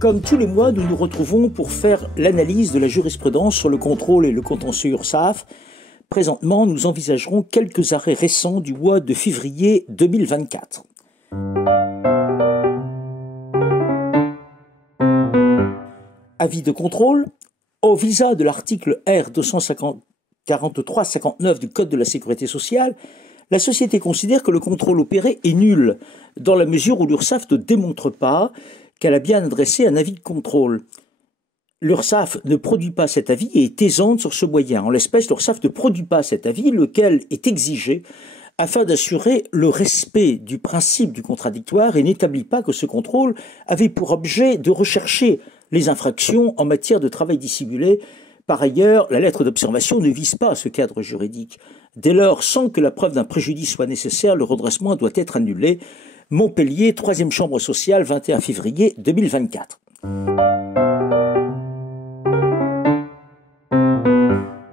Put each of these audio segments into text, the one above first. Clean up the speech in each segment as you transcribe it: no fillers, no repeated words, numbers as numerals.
Comme tous les mois, nous nous retrouvons pour faire l'analyse de la jurisprudence sur le contrôle et le contentieux URSSAF. Présentement, nous envisagerons quelques arrêts récents du mois de février 2024. Avis de contrôle. Au visa de l'article R 243-59 du Code de la Sécurité sociale, la société considère que le contrôle opéré est nul, dans la mesure où l'URSSAF ne démontre pas qu'elle a bien adressé un avis de contrôle. L'URSSAF ne produit pas cet avis et est aisante sur ce moyen. En l'espèce, l'URSSAF ne produit pas cet avis, lequel est exigé afin d'assurer le respect du principe du contradictoire et n'établit pas que ce contrôle avait pour objet de rechercher les infractions en matière de travail dissimulé. Par ailleurs, la lettre d'observation ne vise pas ce cadre juridique. Dès lors, sans que la preuve d'un préjudice soit nécessaire, le redressement doit être annulé. Montpellier, 3e chambre sociale, 21 février 2024.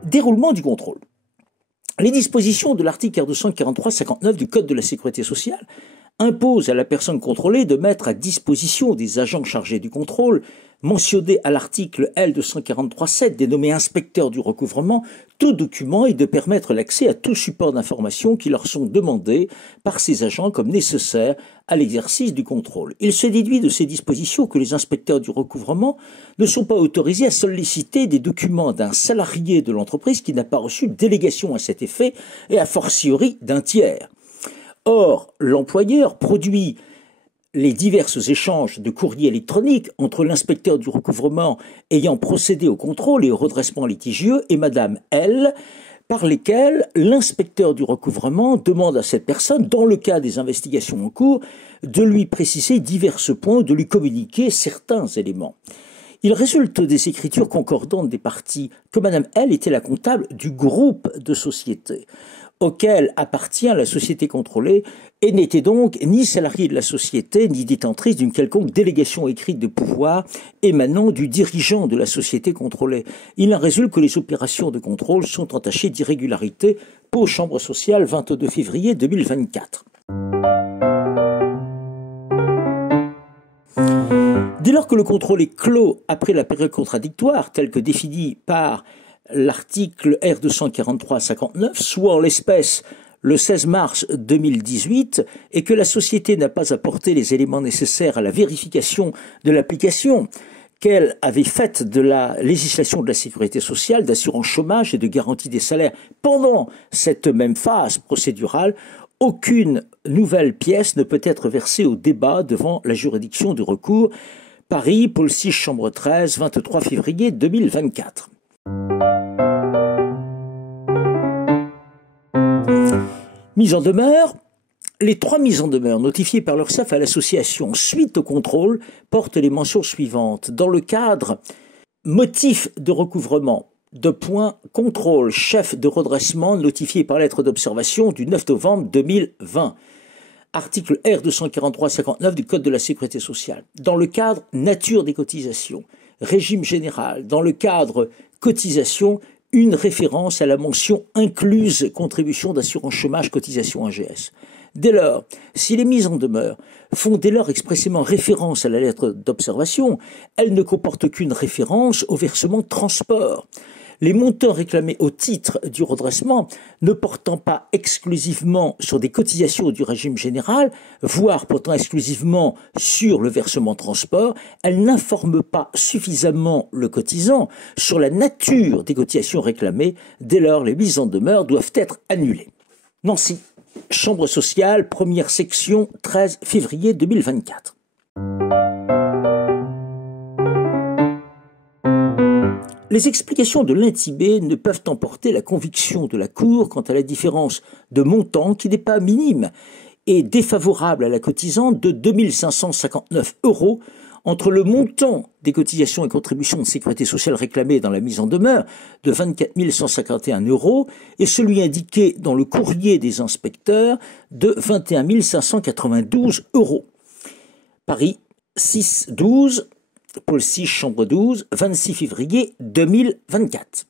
Déroulement du contrôle. Les dispositions de l'article R243-59 du Code de la Sécurité sociale imposent à la personne contrôlée de mettre à disposition des agents chargés du contrôle, mentionnés à l'article L243-7 dénommé inspecteur du recouvrement, tout document et de permettre l'accès à tout support d'information qui leur sont demandés par ces agents comme nécessaires à l'exercice du contrôle. Il se déduit de ces dispositions que les inspecteurs du recouvrement ne sont pas autorisés à solliciter des documents d'un salarié de l'entreprise qui n'a pas reçu délégation à cet effet et a fortiori d'un tiers. Or, l'employeur produit les divers échanges de courriers électroniques entre l'inspecteur du recouvrement ayant procédé au contrôle et au redressement litigieux et Madame L, par lesquels l'inspecteur du recouvrement demande à cette personne, dans le cas des investigations en cours, de lui préciser divers points, de lui communiquer certains éléments. Il résulte des écritures concordantes des parties que Madame L était la comptable du groupe de sociétés auquel appartient la société contrôlée et n'était donc ni salariée de la société ni détentrice d'une quelconque délégation écrite de pouvoir émanant du dirigeant de la société contrôlée. Il en résulte que les opérations de contrôle sont entachées d'irrégularité. Pau, chambre sociale, 22 février 2024. Dès lors que le contrôle est clos après la période contradictoire, telle que définie par l'article R243-59, soit en l'espèce le 16 mars 2018, et que la société n'a pas apporté les éléments nécessaires à la vérification de l'application qu'elle avait faite de la législation de la sécurité sociale, d'assurance chômage et de garantie des salaires pendant cette même phase procédurale, aucune nouvelle pièce ne peut être versée au débat devant la juridiction du recours. Paris, Pôle 6, chambre 13, 23 février 2024. Mise en demeure. Les 3 mises en demeure notifiées par l'URSSAF à l'association suite au contrôle portent les mentions suivantes. Dans le cadre motif de recouvrement, contrôle, chef de redressement notifié par lettre d'observation du 9 novembre 2020. Article R243-59 du Code de la Sécurité sociale. Dans le cadre nature des cotisations, régime général. Dans le cadre cotisation, une référence à la mention incluse contribution d'assurance chômage cotisation AGS. Dès lors, si les mises en demeure font dès lors expressément référence à la lettre d'observation, elles ne comportent qu'une référence au versement transport. Les montants réclamés au titre du redressement ne portant pas exclusivement sur des cotisations du régime général, voire portant exclusivement sur le versement transport, elles n'informent pas suffisamment le cotisant sur la nature des cotisations réclamées. Dès lors, les mises en demeure doivent être annulées. Nancy, chambre sociale, première section, 13 février 2024. Les explications de l'intibé ne peuvent emporter la conviction de la Cour quant à la différence de montant qui n'est pas minime et défavorable à la cotisante de 2 559 € entre le montant des cotisations et contributions de sécurité sociale réclamées dans la mise en demeure de 24 151 € et celui indiqué dans le courrier des inspecteurs de 21 592 €. Paris, 6-12, Pôle 6, chambre 12, 26 février 2024.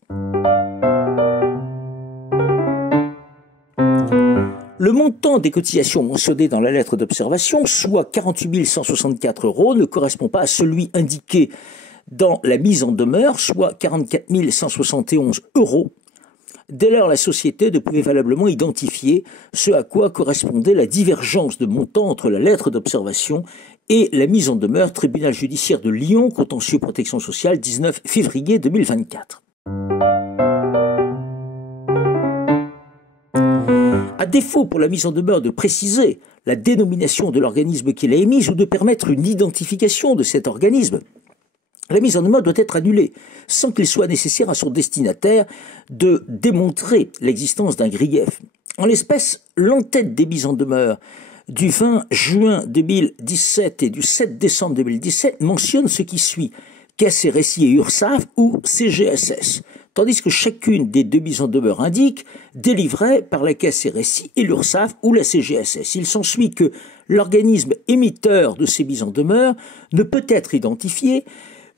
Le montant des cotisations mentionnées dans la lettre d'observation, soit 48 164 €, ne correspond pas à celui indiqué dans la mise en demeure, soit 44 171 €. Dès lors, la société ne pouvait valablement identifier ce à quoi correspondait la divergence de montant entre la lettre d'observation et la mise en demeure, tribunal judiciaire de Lyon, contentieux protection sociale, 19 février 2024. À défaut pour la mise en demeure de préciser la dénomination de l'organisme qui l'a émise ou de permettre une identification de cet organisme, la mise en demeure doit être annulée, sans qu'il soit nécessaire à son destinataire de démontrer l'existence d'un grief. En l'espèce, l'entête des mises en demeure du 20 juin 2017 et du 7 décembre 2017 mentionne ce qui suit: Caisse et Récit et URSSAF ou CGSS, tandis que chacune des deux mises en demeure indique délivrée par la Caisse et Récit et l'URSSAF ou la CGSS. Il s'ensuit que l'organisme émetteur de ces mises en demeure ne peut être identifié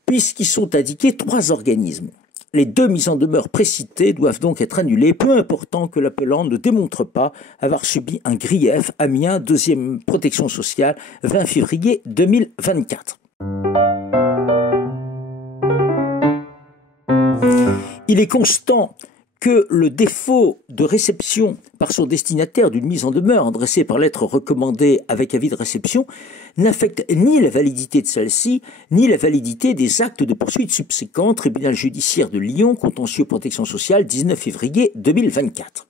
puisqu'ils sont indiqués 3 organismes. Les 2 mises en demeure précitées doivent donc être annulées, peu important que l'appelant ne démontre pas avoir subi un grief. Amiens, 2e protection sociale, 20 février 2024. Il est constant que le défaut de réception par son destinataire d'une mise en demeure adressée par lettre recommandée avec avis de réception n'affecte ni la validité de celle-ci, ni la validité des actes de poursuite subséquents. Tribunal judiciaire de Lyon, contentieux protection sociale, 19 février 2024.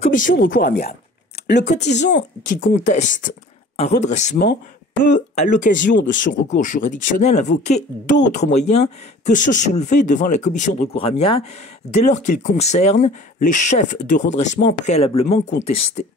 Commission de recours amiable. Le cotisant qui conteste un redressement peut, à l'occasion de son recours juridictionnel, invoquer d'autres moyens que se soulever devant la commission de recours amiable dès lors qu'il concerne les chefs de redressement préalablement contestés.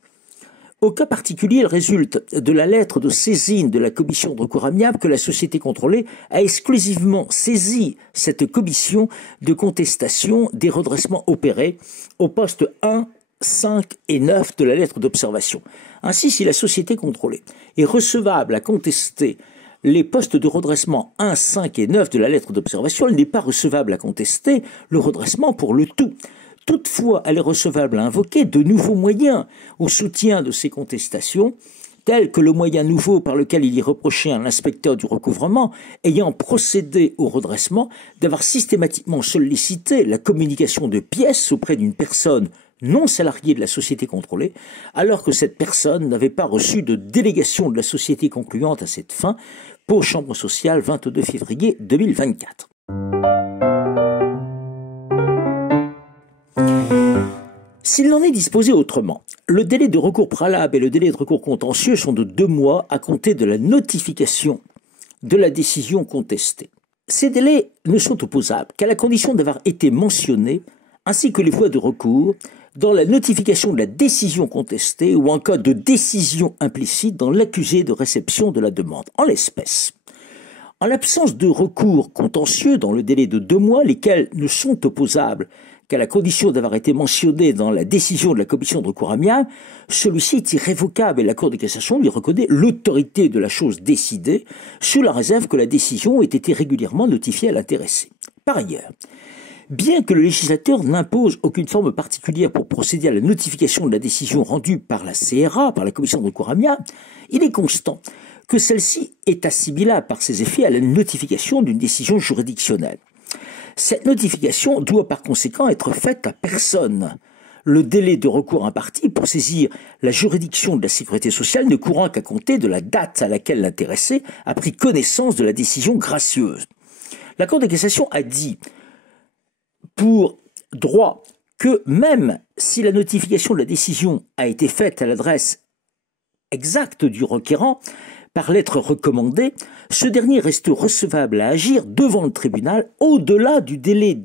Au cas particulier, il résulte de la lettre de saisine de la commission de recours amiable que la société contrôlée a exclusivement saisi cette commission de contestation des redressements opérés au poste 1, 5 et 9 de la lettre d'observation. Ainsi, si la société contrôlée est recevable à contester les postes de redressement 1, 5 et 9 de la lettre d'observation, elle n'est pas recevable à contester le redressement pour le tout. Toutefois, elle est recevable à invoquer de nouveaux moyens au soutien de ces contestations, tels que le moyen nouveau par lequel il y reprochait à l'inspecteur du recouvrement ayant procédé au redressement d'avoir systématiquement sollicité la communication de pièces auprès d'une personne non salariée de la société contrôlée, alors que cette personne n'avait pas reçu de délégation de la société concluante à cette fin. Pau Chambre sociale, 22 février 2024. S'il en est disposé autrement, le délai de recours préalable et le délai de recours contentieux sont de 2 mois à compter de la notification de la décision contestée. Ces délais ne sont opposables qu'à la condition d'avoir été mentionnés, ainsi que les voies de recours, dans la notification de la décision contestée ou en cas de décision implicite dans l'accusé de réception de la demande. En l'espèce, en l'absence de recours contentieux dans le délai de 2 mois, lesquels ne sont opposables qu'à la condition d'avoir été mentionné dans la décision de la commission de recours amiable, celui-ci est irrévocable et la Cour de cassation lui reconnaît l'autorité de la chose décidée, sous la réserve que la décision ait été régulièrement notifiée à l'intéressé. Par ailleurs, bien que le législateur n'impose aucune forme particulière pour procéder à la notification de la décision rendue par la CRA, par la commission de recours amiable, il est constant que celle-ci est assimilable par ses effets à la notification d'une décision juridictionnelle. Cette notification doit par conséquent être faite à personne. Le délai de recours imparti pour saisir la juridiction de la sécurité sociale ne courant qu'à compter de la date à laquelle l'intéressé a pris connaissance de la décision gracieuse. La Cour de cassation a dit pour droit que même si la notification de la décision a été faite à l'adresse exacte du requérant, par lettre recommandée, ce dernier reste recevable à agir devant le tribunal au-delà du délai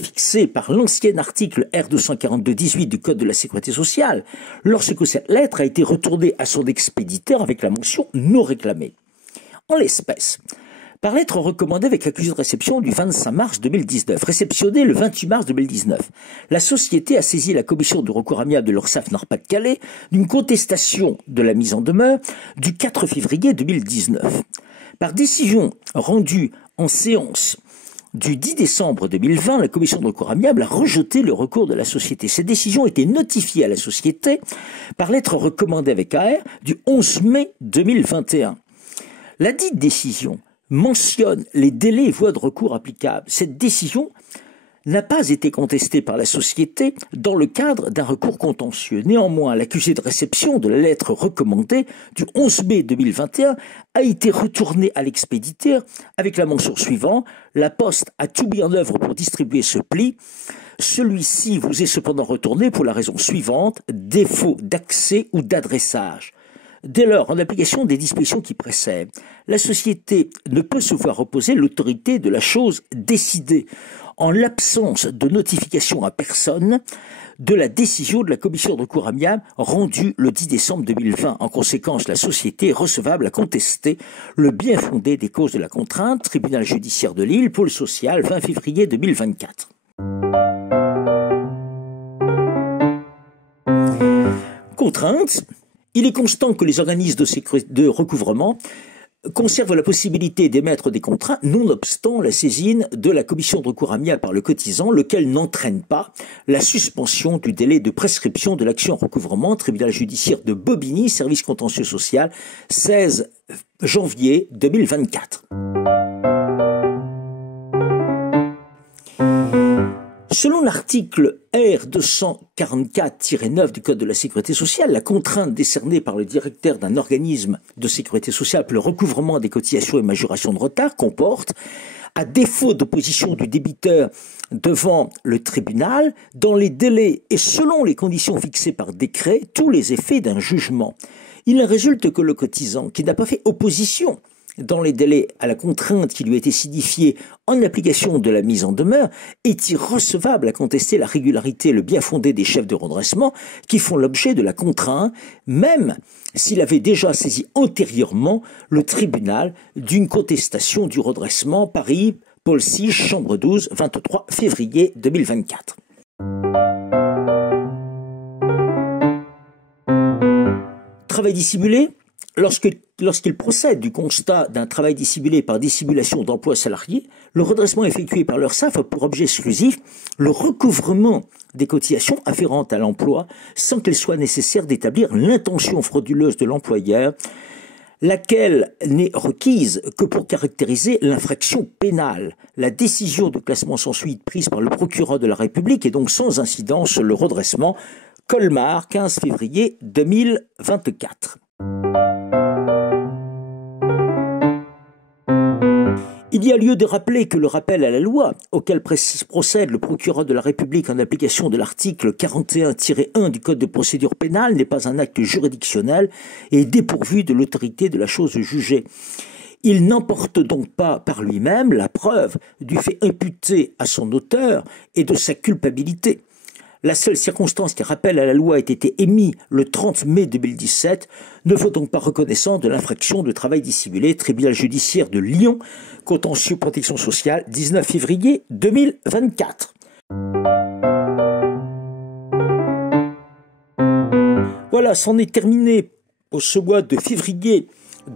fixé par l'ancien article R242-18 du Code de la Sécurité sociale, lorsque cette lettre a été retournée à son expéditeur avec la mention « non réclamée ». En l'espèce, par lettre recommandée avec accusé de réception du 25 mars 2019, réceptionnée le 28 mars 2019, la société a saisi la commission de recours amiable de l'URSSAF Nord-Pas-de-Calais d'une contestation de la mise en demeure du 4 février 2019. Par décision rendue en séance du 10 décembre 2020, la commission de recours amiable a rejeté le recours de la société. Cette décision a été notifiée à la société par lettre recommandée avec AR du 11 mai 2021. La dite décision mentionne les délais et voies de recours applicables. Cette décision n'a pas été contestée par la société dans le cadre d'un recours contentieux. Néanmoins, l'accusé de réception de la lettre recommandée du 11 mai 2021 a été retourné à l'expéditeur avec la mention suivante: la Poste a tout mis en œuvre pour distribuer ce pli. Celui-ci vous est cependant retourné pour la raison suivante: défaut d'accès ou d'adressage. Dès lors, en application des dispositions qui précèdent, la société ne peut se voir opposer l'autorité de la chose décidée, en l'absence de notification à personne de la décision de la commission de recours amiable rendue le 10 décembre 2020. En conséquence, la société est recevable à contester le bien fondé des causes de la contrainte. Tribunal judiciaire de Lille, pôle social, 20 février 2024. Contrainte. Il est constant que les organismes de recouvrement conservent la possibilité d'émettre des contraintes nonobstant la saisine de la commission de recours amiable par le cotisant, lequel n'entraîne pas la suspension du délai de prescription de l'action en recouvrement. Tribunal judiciaire de Bobigny, service contentieux social, 16 janvier 2024. Selon l'article R244-9 du Code de la Sécurité sociale, la contrainte décernée par le directeur d'un organisme de sécurité sociale pour le recouvrement des cotisations et majorations de retard comporte, à défaut d'opposition du débiteur devant le tribunal, dans les délais et selon les conditions fixées par décret, tous les effets d'un jugement. Il en résulte que le cotisant, qui n'a pas fait opposition dans les délais à la contrainte qui lui a été signifiée en application de la mise en demeure, est irrecevable à contester la régularité et le bien fondé des chefs de redressement qui font l'objet de la contrainte, même s'il avait déjà saisi antérieurement le tribunal d'une contestation du redressement. Paris, Pôle 6, Chambre 12, 23 février 2024. Travail dissimulé. Lorsqu'il procède du constat d'un travail dissimulé par dissimulation d'emploi salarié, le redressement effectué par l'URSSAF a pour objet exclusif le recouvrement des cotisations afférentes à l'emploi sans qu'il soit nécessaire d'établir l'intention frauduleuse de l'employeur, laquelle n'est requise que pour caractériser l'infraction pénale. La décision de classement sans suite prise par le procureur de la République est donc sans incidence sur le redressement. Colmar, 15 février 2024. Il y a lieu de rappeler que le rappel à la loi, auquel procède le procureur de la République en application de l'article 41-1 du Code de procédure pénale, n'est pas un acte juridictionnel et est dépourvu de l'autorité de la chose jugée. Il n'emporte donc pas par lui-même la preuve du fait imputé à son auteur et de sa culpabilité. La seule circonstance qui rappel à la loi ait été émis le 30 mai 2017 ne vaut donc pas reconnaissance de l'infraction de travail dissimulé. Tribunal judiciaire de Lyon, contentieux protection sociale, 19 février 2024. Voilà, c'en est terminé pour ce mois de février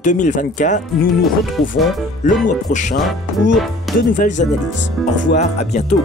2024. Nous nous retrouvons le mois prochain pour de nouvelles analyses. Au revoir, à bientôt.